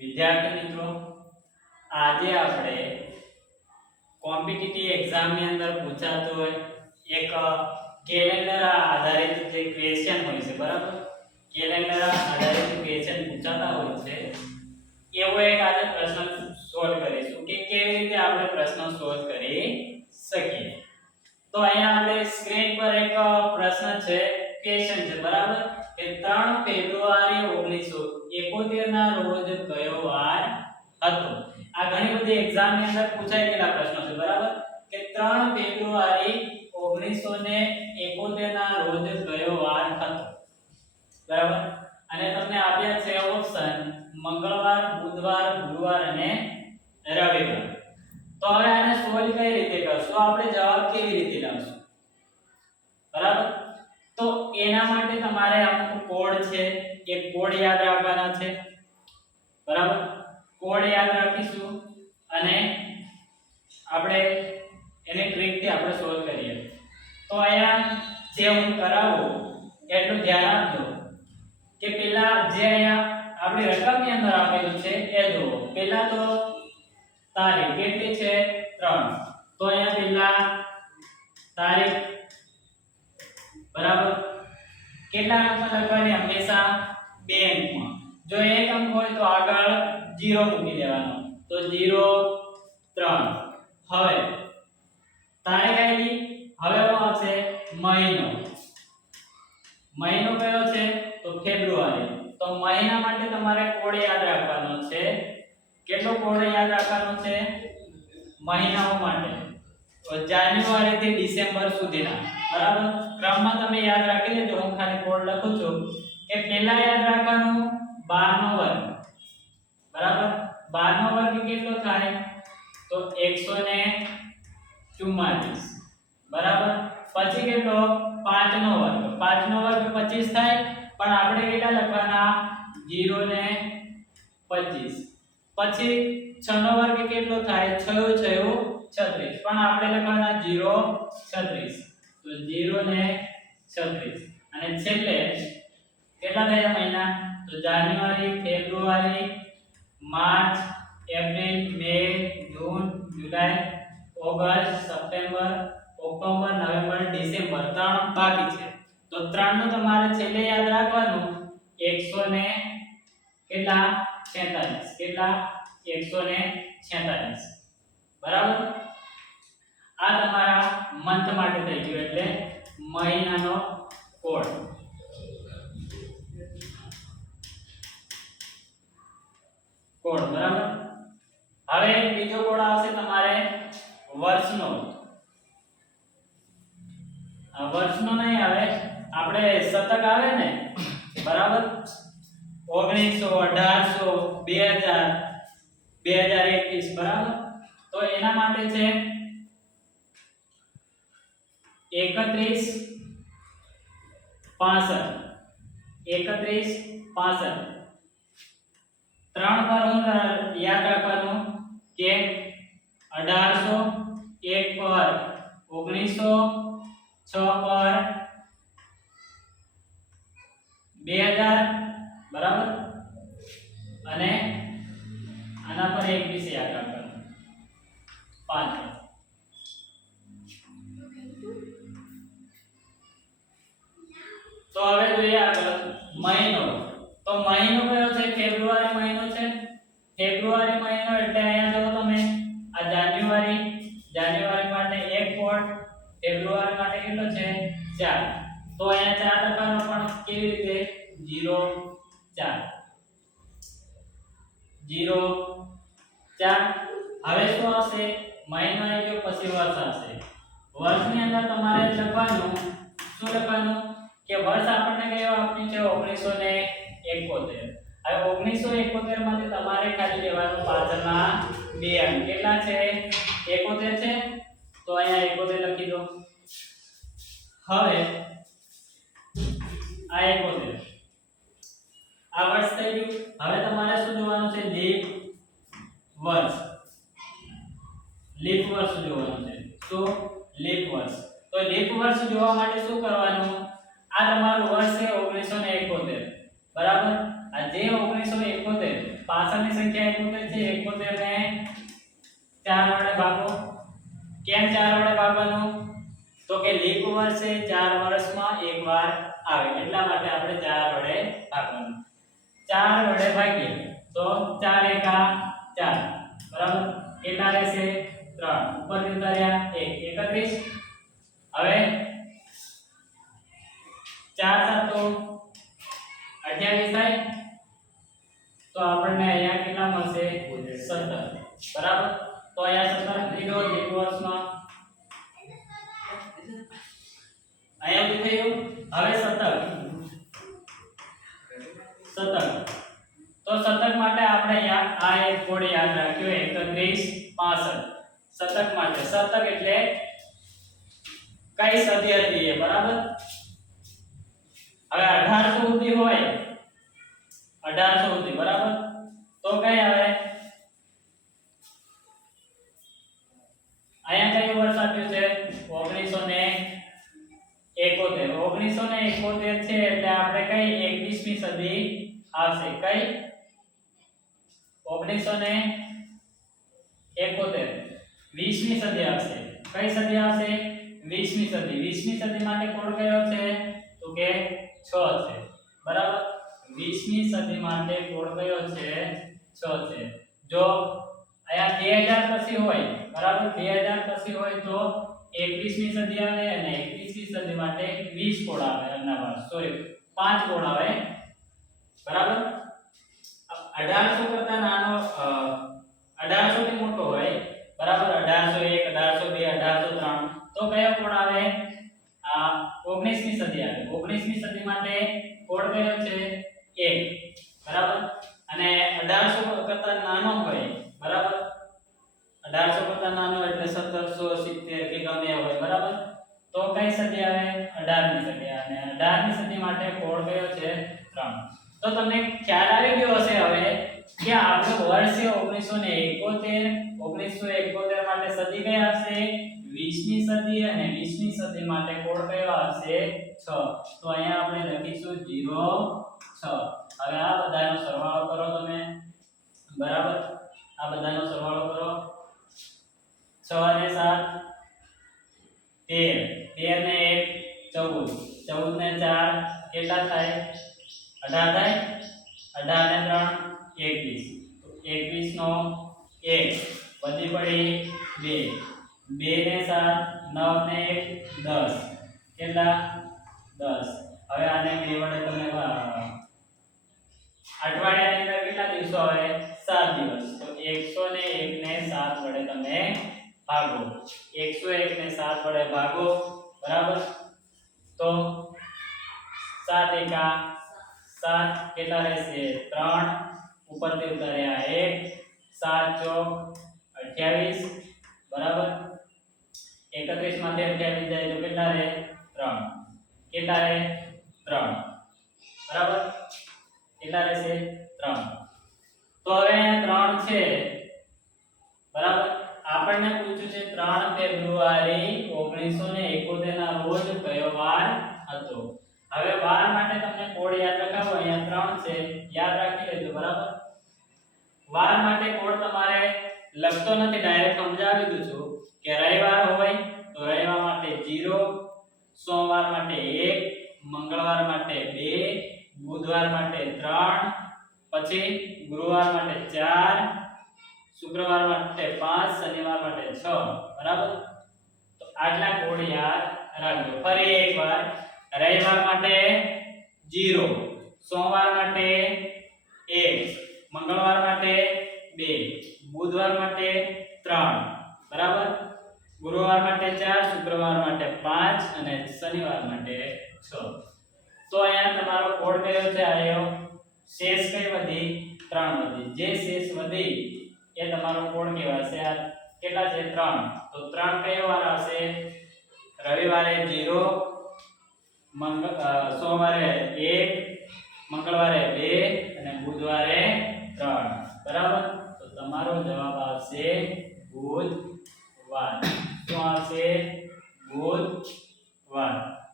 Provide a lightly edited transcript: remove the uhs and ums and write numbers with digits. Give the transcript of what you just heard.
વિદ્યાર્થી મિત્રો, આજે આપણે કોમ્પિટિટિવ એક્ઝામ ની અંદર પૂછાતો હોય એક કેલેન્ડર આધારિત જે ક્વેશ્ચન હોય છે, બરાબર? કેલેન્ડર આધારિત ક્વેશ્ચન પૂછાતા હોય છે, એવો એક આજે પ્રશ્ન સોલ્વ કરીશું કે કેવી રીતે આપણે પ્રશ્ન સોલ્વ કરી શકીએ. તો અહીંયા આપણે સ્ક્રીન પર એક પ્રશ્ન છે, ક્વેશ્ચન છે, બરાબર? કે 3 ફેબ્રુઆરી 1971 ના રોજ કયો વાર હતો? આ ઘણી બધી એક્ઝામ ની અંદર પૂછાઈ ગયેલા પ્રશ્નો છે, બરાબર? કે 3 ફેબ્રુઆરી 1971 ના રોજ કયો વાર હતો? બરાબર? અને તમને આપ્યા છે ઓપ્શન મંગળવાર, બુધવાર, ગુરુવાર અને રવિવાર. તો હવે આને સોલ્વ કઈ રીતે કરશું? આપણે જવાબ કેવી રીતે લાવશું? બરાબર? તો એના માટે તમારે અમુક કોડ છે, એ કોડ યાદ રાખવાના છે, બરાબર? કોડ યાદ રાખીશું અને આપણે એને ટ્રીકથી આપણે સોલ્વ કરીએ. તો અહીંયા જે હું કરાવું એટલું ધ્યાન આપજો કે પેલા જે અહીંયા આપણી રકમની અંદર આપેલું છે એ જુઓ. પહેલા તો તારીખ કેટલી છે? 3. તો અહીંયા પહેલા તારીખ, બરાબર? કેટલા અંકમાં લખવાની? હંમેશા 2 અંકમાં. જો 1 અંક હોય તો આગળ 0 મૂકી દેવાનો. તો 0 3. હવે તારીખ આવી. હવે શું આવશે? મહિનો. મહિનો કયો છે? તો ફેબ્રુઆરી. તો મહિના માટે તમારે કોડ યાદ રાખવાનો છે. કેટલો કોડ યાદ રાખવાનો છે મહિનાઓ માટે? તો જાન્યુઆરી થી ડિસેમ્બર સુધીના, બરાબર? ક્રમમાં તમે યાદ રાખી લેજો. હું ખાલી કોડ લખું છું કે પહેલા યાદ રાખવાનું 12 નો વર્ગ, બરાબર? 12 નો વર્ગ કેટલો થાય? તો 144, બરાબર? પછી કેટલો? 5 નો વર્ગ. 5 નો વર્ગ 25 થાય, પણ આપણે કેટલા લખવાના? 0 ને 25. પછી 6 નો વર્ગ કેટલો થાય? 6 36, પણ આપણે લખવાના 0 36. તો 0 ને 36. અને છેલ્લે કેટલા થયા મહિના? તો January, February, March, April, May, June, July, August, September, October, November, December. 3 બાકી છે. તો 3 નું તમારે છેલ્લે યાદ રાખવાનું 100 ને કેટલા? 46. કેટલા? 146. બરાબર? આ તમારા મંથ માટે થઈ ગયું, એટલે મહિનાનો કોડ. બરાબર? હવે બીજો કોડ આવશે તમારે વર્ષનો. આ વર્ષનો નહીં આવે, આપણે શતક આવે ને, બરાબર? 1900, 1800, 2000, 2021, બરાબર? તો એના માટે છે 31 65. 31 65. 3 પર હું યાદ રાખવાનું કે 1800, 1 પર 1900, 6 પર 2000, બરાબર? અને આના પર 21 યાદ રાખવાનું 5. તો હવે જોઈએ આગળ મહિનો. તો મહિનો કયો છે? ફેબ્રુઆરી મહિનો છે. ફેબ્રુઆરી મહિનો એટલે અહીંયા જો તમે આ જાન્યુઆરી. જાન્યુઆરી માટે 1 કોડ, ફેબ્રુઆરી માટે કેટલો છે? 4. તો અહીંયા 4 લખવાનો, પણ કેવી રીતે? 0 4 0 4. હવે શું આવશે? મહિનો આવી ગયો, પછી વર્ષ આવશે. વર્ષની અંદર તમારે લખવાનું શું લખવાનું? કે વર્ષ આપણને કયો આપ્યું છે? 1971. હવે 1971 માંથી તમારે ખાલી લેવાનું પાછળના 2 અંક. કેટલા છે? 71 છે. તો અહીંયા 71 લખી દો. હવે આ 71, આ વર્ષ થઈ ગયું. હવે તમારે શું જોવાનું છે? લીપ વર્ષ. લીપ વર્ષ જોવાનું છે. તો લીપ વર્ષ. તો લીપ વર્ષ જોવા માટે શું કરવાનું? આ તમારું વર્ષ છે 1971, બરાબર? આ જે 1971 પાછળની સંખ્યા 71 છે 71 ને 4 વડે ભાગો કેમ 4 વડે ભાગવાનું તો કે લીપ વર્ષે 4 વર્ષમાં એકવાર આવે એટલા માટે આપણે 4 વડે ભાગવાનું 4 વડે ભાગીએ તો 4 એકા 4 બરાબર કેટલા રહેશે 3 ઉપર ઉતાર્યા 1 31 હવે 4 7 28 થાય તો આપણને અહીંયા કેટલા મળશે 17 બરાબર તો અહીંયા 17 લીધો એક વર્ષમાં અહીંયા શું થયું હવે 17 તો 17 માટે આપણે આ એક કોડ યાદ રાખ્યો 31 65 શતક માટે શતક એટલે કઈ સદી હતી એ બરાબર હવે 1800 સુધી હોય 1800 સુધી બરાબર તો કઈ આવે અહીંયા કયું વર્ષ આપ્યું છે 1971 છે એટલે આપણે કઈ 21મી સદી આવશે કઈ 1971 20મી સદી આવશે કઈ સદી આવશે 20મી સદી 20મી સદી માટે કોડ કયો છે તો કે 6 છે બરાબર 20મી સદી માટે કોડ કયો છે 6 છે જો અહીંયા 2000 પછી હોય બરાબર 2000 પછી હોય તો 21મી સદી આવે અને 21મી સદી માટે 20 કોડ આવે એના સોરી 5 કોડ આવે બરાબર 1800 કરતા નાનો 1800 થી મોટો હોય બરાબર 1801 1802 1803 તો કયો કોડ આવે આ 19મી સદી આવે 19મી સદી માટે કોડ કયો છે 1 બરાબર અને 1800 કરતા નાનો હોય બરાબર 1800 કરતા નાનો એટલે 1770 કે ગમે હોય બરાબર તો કઈ સદી આવે 18મી સદી અને 18મી સદી માટે કોડ કયો છે 3 તો તમને ખ્યાલ આવી ગયો હશે હવે કે આપણો વર્ષ છે 1971 માટે સદી કઈ આવશે 20મી સદી અને 20મી સદી માટે કોડ કયો આવશે 6 તો અહીંયા આપણે લખીશું 06 હવે આ બધાનો સરવાળો કરો તમે બરાબર આ બધાનો સરવાળો કરો 6 અને 7 13 13 ને 1 14 14 ને 4 કેટલા થાય 18 થાય 18 ને 3 21 તો 21 નો 1 વધી પડી 2 2 ને 7 9 ને 1 10 કેટલા 10 હવે આને 2 વડે તમે અઠવાડિયાની અંદર કેટલા દિવસો આવે 7 દિવસ તો 101 ને 7 વડે તમે ભાગો 101 ને 7 વડે ભાગો બરાબર તો 7 એકા 7 કેટલા રહેશે 3 ઉપરથી ઉતાર્યા 1 7 ચોક 28 બરાબર 31 માંથી 28 જાય તો કેટલા રહે 3 કેટલા રહે 3 બરાબર કેટલા રહેશે 3 તો હવે અહીંયા 3 છે બરાબર આપણને પૂછ્યું છે 3 ફેબ્રુઆરી 1971 ના રોજ કયો વાર હતો હવે વાર માટે તમને કોડ યાદ રખાવો અહીંયા 3 છે યાદ રાખી લેજો બરાબર વાર માટે કોડ તમારે લખતો નથી ડાયરેક્ટ સમજાવી દઉં છું કે રવિવાર હોય તો રવિવાર માટે 0 સોમવાર માટે 1 મંગળવાર માટે 2 બુધવાર માટે 3 પછી ગુરુવાર માટે 4 શુક્રવાર માટે 5 શનિવાર માટે 6 બરાબર તો આટલા કોડ યાદ રાખજો ફરી એકવાર રવિવાર માટે 0 સોમવાર માટે 1 મંગળવાર માટે 2 બુધવાર માટે 3 બરાબર ગુરુવાર માટે 4 શુક્રવાર માટે 5 અને શનિવાર માટે 6 તો અહીંયા તમારો કોડ કયો છે આયો શેષ કઈ વધી 3 વધી જે શેષ વધી એ તમારો કોડ કહેવાશે આ કેટલા છે 3 તો 3 કયો વાર આવશે રવિવારે 0 સોમવારે 1 મંગળવારે 2 અને બુધવારે 3 બરાબર તો તમારો જવાબ આવશે બુધવાર શું આવશે બુધવાર